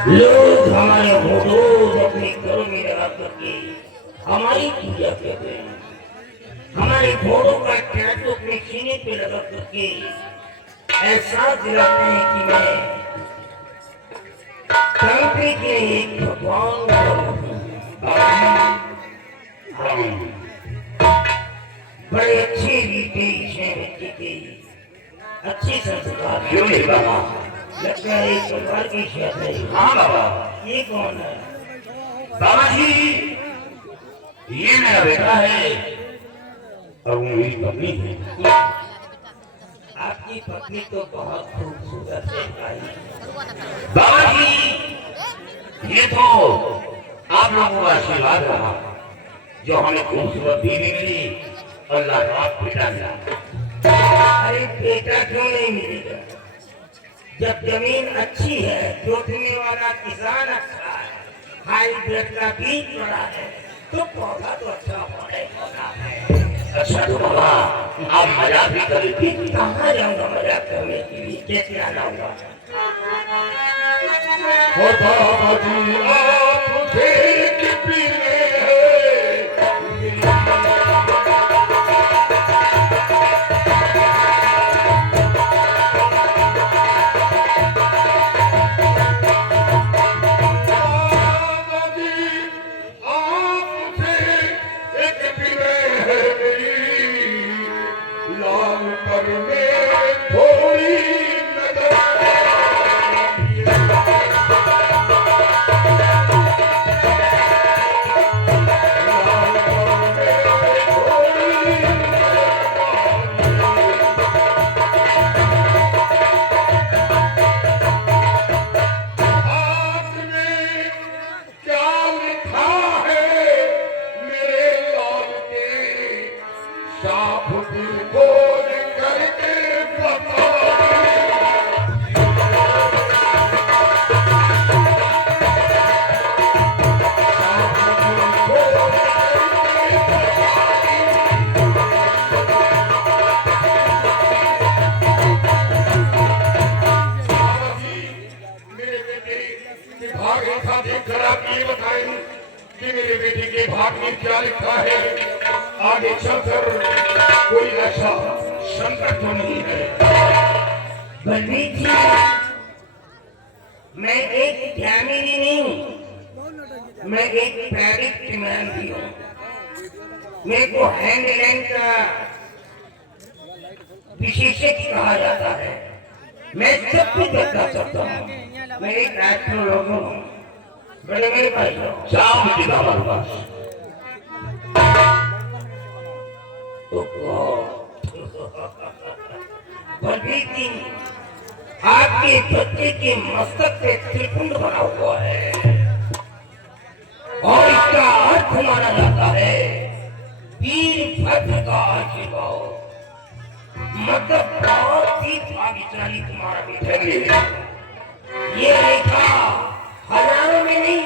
लोग हमारे फोटोज अपने घरों में लगा करके हमारी पूजा करते हैं। हमारे फोटो का टैटू अपने सीने पे लगा करके ऐसा दिलाते हैं कि मैं कंट्री के एक भगवान हम बड़े अच्छे विदेश के अच्छे संस्कार क्यों नहीं बाबा? लगता है एक परिवार की शायद है। हाँ बाबा। ये कौन है? बाबा जी ये मेरा बेटा है और वो मेरी पत्नी है। आपकी पत्नी तो बहुत खूबसूरत है भाई। बाबा जी ये तो आप लोगों का आशीर्वाद रहा जो हमें खूबसूरत बीवी मिली और लाजवाब बेटा मिला। अरे बेटा क्यों नहीं मिलेगा? जब जमीन अच्छी है, जोतने वाला किसान अच्छा है, हाइब्रिड का बीज बड़ा है, तो पौधा तो अच्छा होना है। अच्छा तो बाबा आप मजा भी कर लीजिए। कहाँ जाऊंगा मजा करने के लिए? कैसे आना होगा? बाबा जी आप देख पीने मेरे बेटे के भाग में क्या लिखा है? आगे चलकर कोई ऐसा संकट तो नहीं है। बलवीर जी, मैं एक फैमिली नहीं हूँ, मैं एक प्रेडिक्ट मैन भी हूँ। मेरे को हैंडलैंड का विशेषज्ञ कहा जाता है। मैं सब कुछ बता सकता हूँ। मैं एक एस्ट्रोलॉजर हूँ। बड़े मेरे पास जाओ मेरी बाबा के पास। बलवीर जी, आपके बच्चे के मस्तक पे त्रिपुंड बना हुआ है और इसका अर्थ माना जाता है वीरभद्र का आशीर्वाद। मतलब बहुत ही भाग्यशाली तुम्हारा बेटा है। ये रेखा हजारों में नहीं,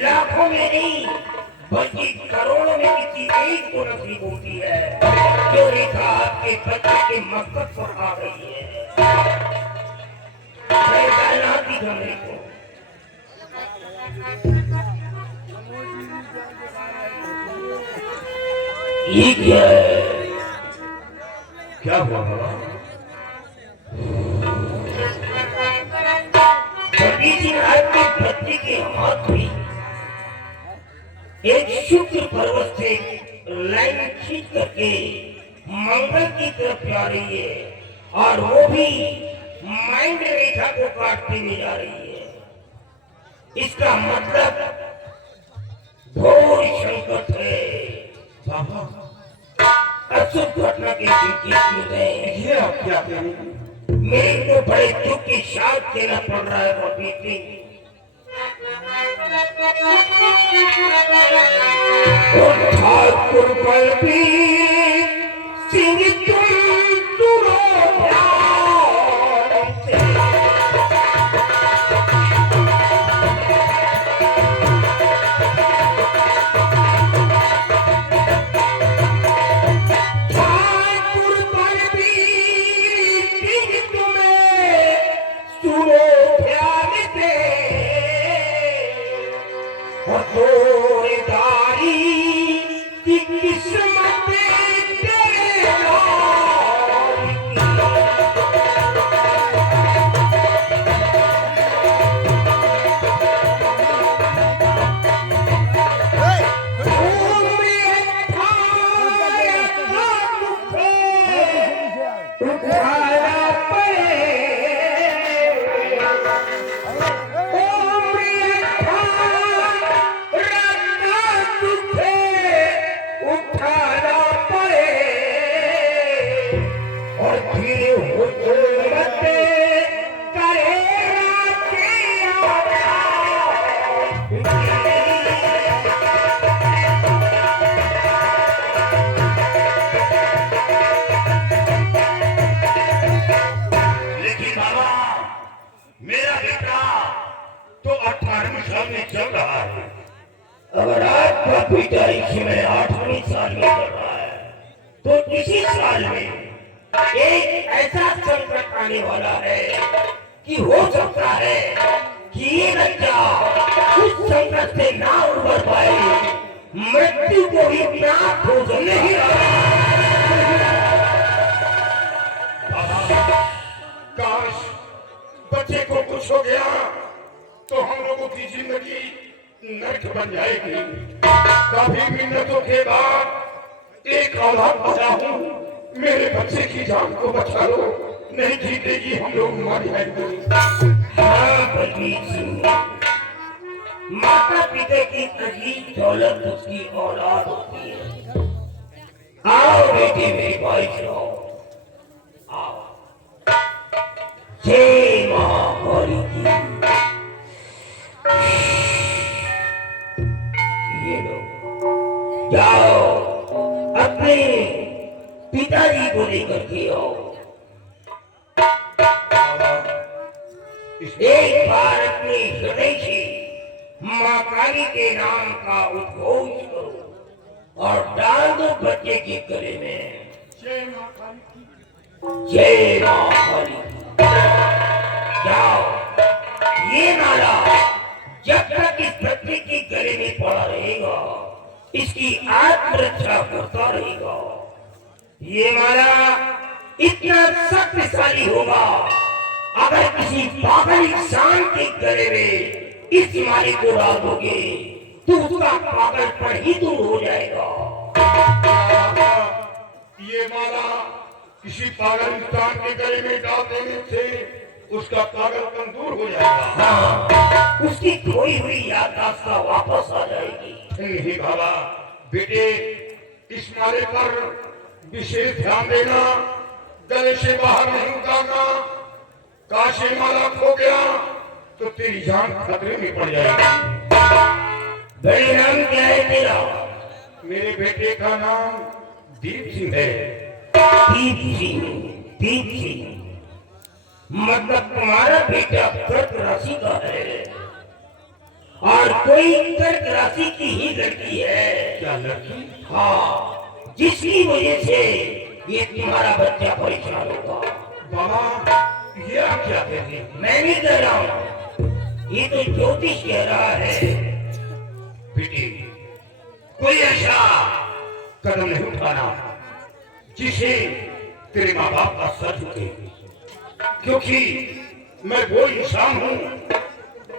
लाखों में नहीं, बल्कि करोड़ों में किसी एक को नसीब होती है जो रेखा आपके बच्चे के मस्तक पर आ गई है। मैं कायनात की कमरे को ये क्या है? क्या हुआ बाबा? आपके बच्चे के हाथ में एक शुक्र पर्वत से लाइन खींच करके मंगल की तरफ जा रही है और वो भी माइंड रेखा को काटते हुए जा रही है। इसका मतलब घोर संकट है। अशुभ घटना के संकेत हैं। ये आप क्या कह रहे हैं? मेरे को बड़े दुख के साथ देना पड़ रहा है बलवीर। ठाकुर बलबीर सिंह तुम सुनो ध्यान दे। खोरदारी की किस्मत तेरे नाम लेकिन बाबा मेरा बेटा तो 18वें साल में चल रहा है। अगर आपका बेटा इसमें 8वीं साल में चल रहा है तो इसी साल में एक ऐसा संकट आने वाला है कि हो सकता है कि ये बच्चा उस संकट से ना उबर पाए, मृत्यु को भी प्राप्त हो तो नहीं काश बच्चे को कुछ हो गया तो हम लोगों की जिंदगी नर्क बन जाएगी। काफी मिन्नतों के बाद एक औलाद बचा हूँ, मेरे बच्चे की जान को बचा लो, नहीं जीतेगी हम लोग मर जाएंगे। हाँ बलवीर सिंह, माता पिता की अजीब दौलत उसकी औलाद होती है। आओ बेटी मेरी भाई चलो, आओ। जय मां गौरी की। ये लो, जाओ अपने पिताजी को लेकर के आओ। एक बार अपने हृदय से मां काली के नाम का उद्घोष करो और डाल दो बच्चे के गले में जय मां काली की। जय मां काली की। जाओ, ये माला जब तक इस बच्चे के गले में पड़ा रहेगा इसकी आत्मरक्षा करता रहेगा। ये माला इतना शक्तिशाली होगा, अगर किसी पागल इंसान के गले में इस माले को डाल दोगे तो उसका पागलपन ही दूर हो जाएगा। ये माला किसी पागल इंसान के गले में डाल देने से उसका पागलपन दूर हो जाएगा। हाँ, उसकी खोई हुई याददाश्त वापस आ जाएगी। नहीं बाबा, बेटे इस माले पर विशेष ध्यान देना, गले से बाहर नहीं उतारना। काश ये माला खो गया तो तेरी जान खतरे में पड़ जाएगी। बड़े नाम क्या है तेरा? मेरे बेटे का नाम दीप सिंह है। दीप सिंह, दीप सिंह, मतलब तुम्हारा बेटा कर्क राशि का है और कोई कर्क राशि की ही लड़की है। क्या लड़की? हाँ, जिसकी वजह से ये तुम्हारा बच्चा परेशान होगा। बाबा ये आप क्या कह रहे हैं? मैं नहीं कह रहा हूँ, ये तो ज्योतिष कह रहा है। बेटी कोई ऐसा कदम नहीं उठाना जिसे तेरे माँ बाप का सर झुके, क्योंकि मैं वो इंसान हूँ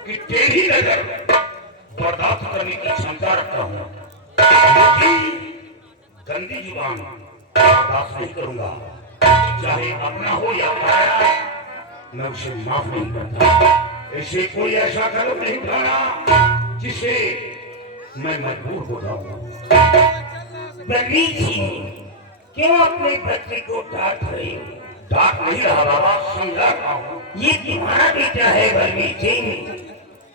कि तेरी नजर बर्दाश्त करने की क्षमता रखता हूँ, लेकिन गंदी जुबान बर्दाश्त नहीं करूंगा। चाहे अपना हो या पराया, मैं उसे माफ नहीं करता। ऐसे कोई ऐसा कदम नहीं उठाना जिसे मैं मजबूर हो जाऊंगा। बलवीर सिंह, क्यों अपने बच्चे को डांट रहे हो? डांट नहीं रहा बाबा, समझा रहा हूँ। ये तुम्हारा बेटा है बलवीर सिंह,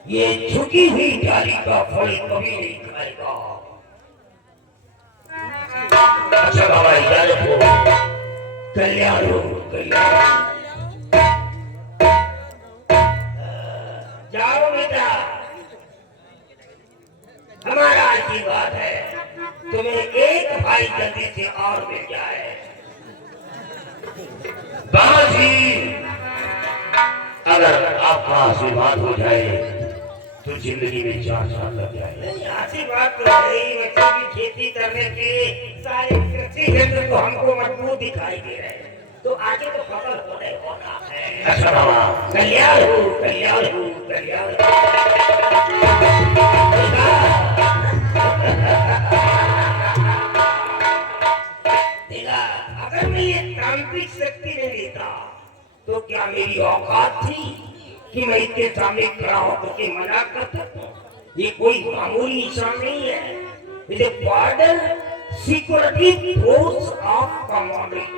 ये झुकी हुई डाली का फल कभी नहीं खाएगा। अच्छा बाबा इजाजत हो। कल्याण हो, कल्याण। जाओ बेटा, हमारा आशीर्वाद है तुम्हें एक भाई जल्दी से और मिल जाए। बाबा जी अगर आपका आशीर्वाद हो जाए तो जिंदगी में 4 साल लग जाए। नहीं, ऐसी बात तो है, बच्चों की खेती करने के सारे कृषि क्षेत्र तो हमको मजबूत दिखाई दे रहे हैं, तो आगे तो फसल होना है। अच्छा बाबा, कल्याण हो, कल्याण हो, कल्याण हो। देखा, अगर मैं ये तांत्रिक शक्ति नहीं लेता तो क्या मेरी औकात थी कि मैं इनके सामने खड़ा होकर के मना करता था? ये कोई मामूली इंसान नहीं है, ये border security force of commanding,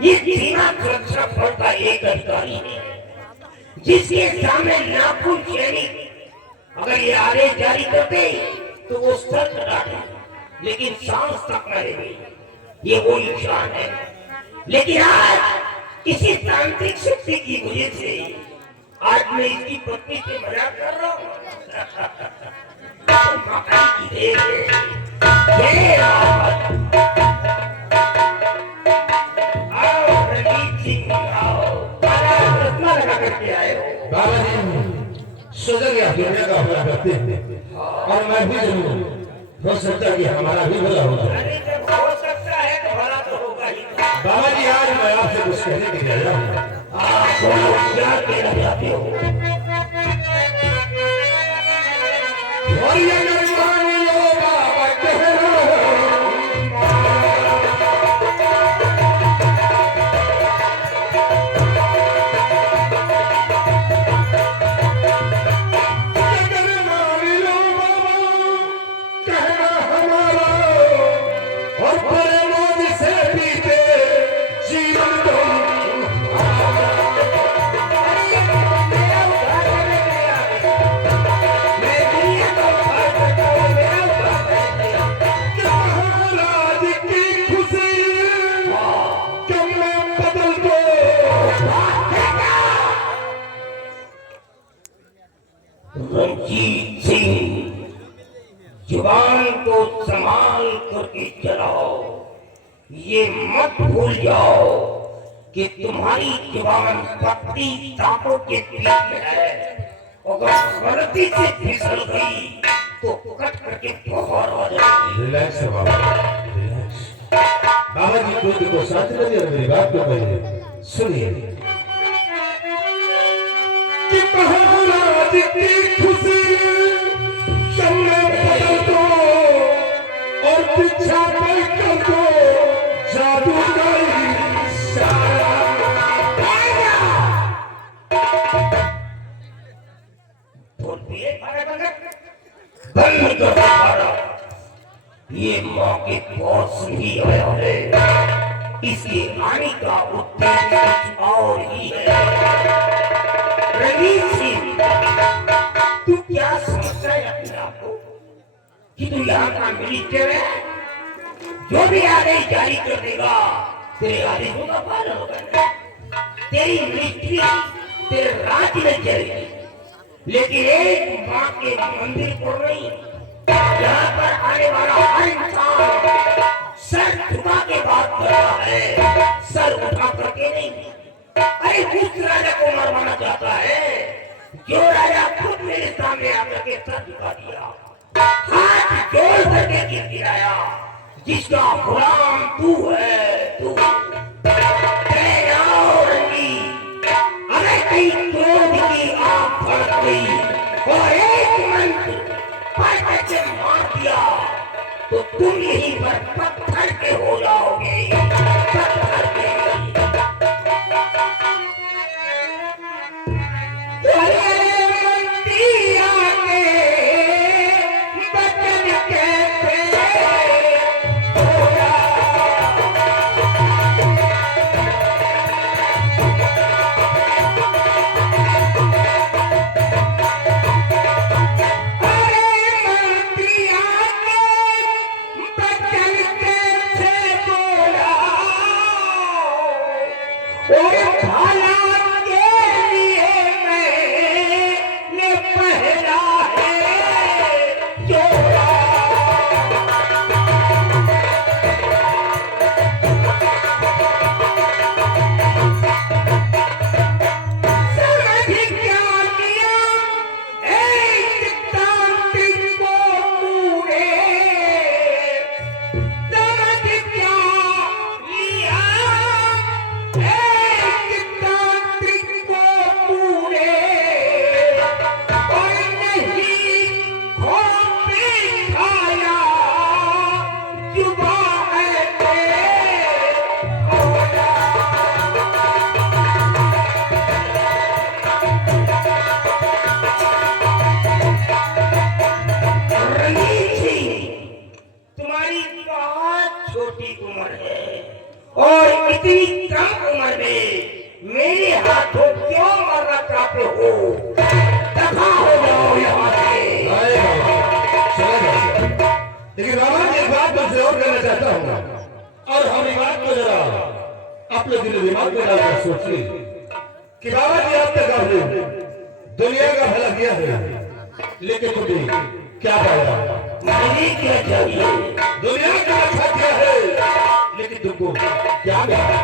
ये सीमा सुरक्षा बल का एक अधिकारी है जिसके सामने लाखों सैनिक अगर ये आदेश जारी करते तो वो सर कटाते, लेकिन सांस तक न लेते। ये वो इंसान है, लेकिन आज इसी तांत्रिक शक्ति की वजह से आज मैं इसकी पत्नी से मजाक कर रहा हूँ। मकान की देर है। आओ रणजीत सिंह, आओ। चश्मा लगा करके आए हो। बाबा जी सोचा कि आप दुनिया का भला करते हैं और मैं भी जरूर हो सकता है कि हमारा भी भला हो जाए। अरे जब हो सकता है तो भला तो होगा ही। बाबा जी आज मैं आपसे कुछ कहने के लिए आया हूँ। आप क्या कहना चाहते हो? और ये निर्माण लो बाबा कहना रणजीत सिंह, जुबान को संभाल करके चलाओ। ये मत भूल जाओ कि तुम्हारी जुबान पत्ती सांपों के बीच में है, अगर गलती से फिसल गई तो कट करके बाहर आ जाएगी। रिलैक्स है बाबा, रिलैक्स। बाबा जी खुद को शांत करिए और मेरी बात को कहिए। सुनिए कि महाराज की खुशी चलने बदल दो और पीछा पर कर दो जादू का इशारा। बंद कर दो। ये मौके पास नहीं आया है, इसके आने का उद्देश्य कुछ और ही है। रणजीत सिंह, तू क्या समझता है अपने आप को कि तू यहाँ का मिनिस्टर है? जो भी आदेश जारी कर देगा तेरे आदेशों का पालन होगा। तेरी मिनिस्ट्री तेरे राज्य में चलेगी, लेकिन एक माँ के मंदिर पर नहीं। यहाँ पर आने वाला हर इंसान सर झुका के बात करता है, सर उठा करके नहीं। अरे जिस राजा को मरवाना चाहता है, जो राजा खुद मेरे सामने आकर के सर झुका दिया, हाथ जोड़ करके गिर गिराया, जिसका गुलाम तू है, तू। अगर कहीं क्रोध की आग भड़क गई और एक मंत्र पढ़ के मार दिया तो तुम यहीं पर पत्थर के हो जाओगे, पत्थर के। हाथों क्यों मरना चाहते हो? दफा हो जाओ यहाँ से। आए बाबा, चले जाओ। लेकिन बाबा जी एक बात मैं जरूर कहना चाहता हूँ, और हमारी बात को जरा अपने दिल दिमाग में डालकर सोचिए कि बाबा जी आप तक आपने दुनिया का भला किया है, लेकिन तुम्हें क्या पाया? मुझे क्या चाहिए? दुनिया का अच्छा किया है, लेकिन तुमको क्या मिला?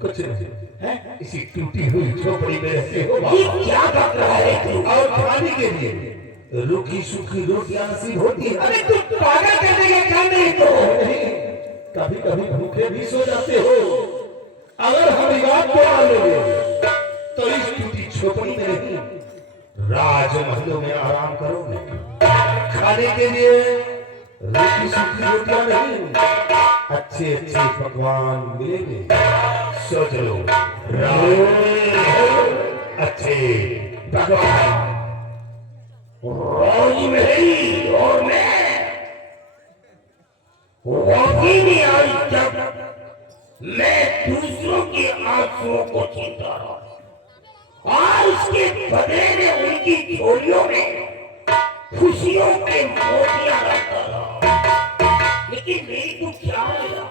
कुछ नहीं है। इसी टूटी हुई झोपड़ी में रहते हो ये बाबा। क्या बक रहा है तू? और खाने के लिए रूखी सूखी रोटियां नसीब होती है। अरे तू पागल करने का काम नहीं तो। कभी कभी भूखे भी सो जाते हो। अगर हमारी बात को मान लोगे तो इस टूटी झोपड़ी में नहीं, राजमहलों में आराम करोगे। खाने के लिए रूखी सूखी रोटियां नहीं, अच्छे अच्छे पकवान मिलेंगे। सोच लो, अच्छे पकवान। राजमहल और मैं वाकई में आज तक मैं दूसरों के आंसुओं को छीनता रहा और उसके बदले में उनकी झोलियों में खुशियों के मोतियां रखता रहा। लेकिन मेरी तो क्या मिला?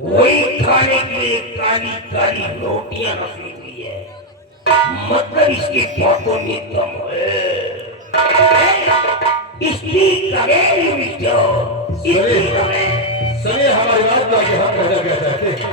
वही खाने के लिए काली काली रोटियां नसीब हुई है। मतलब इसके बातों में दम है। Speak again, you mister. Speak again. सुनिए हमारी बात को आगे हम कहना क्या चाहते हैं।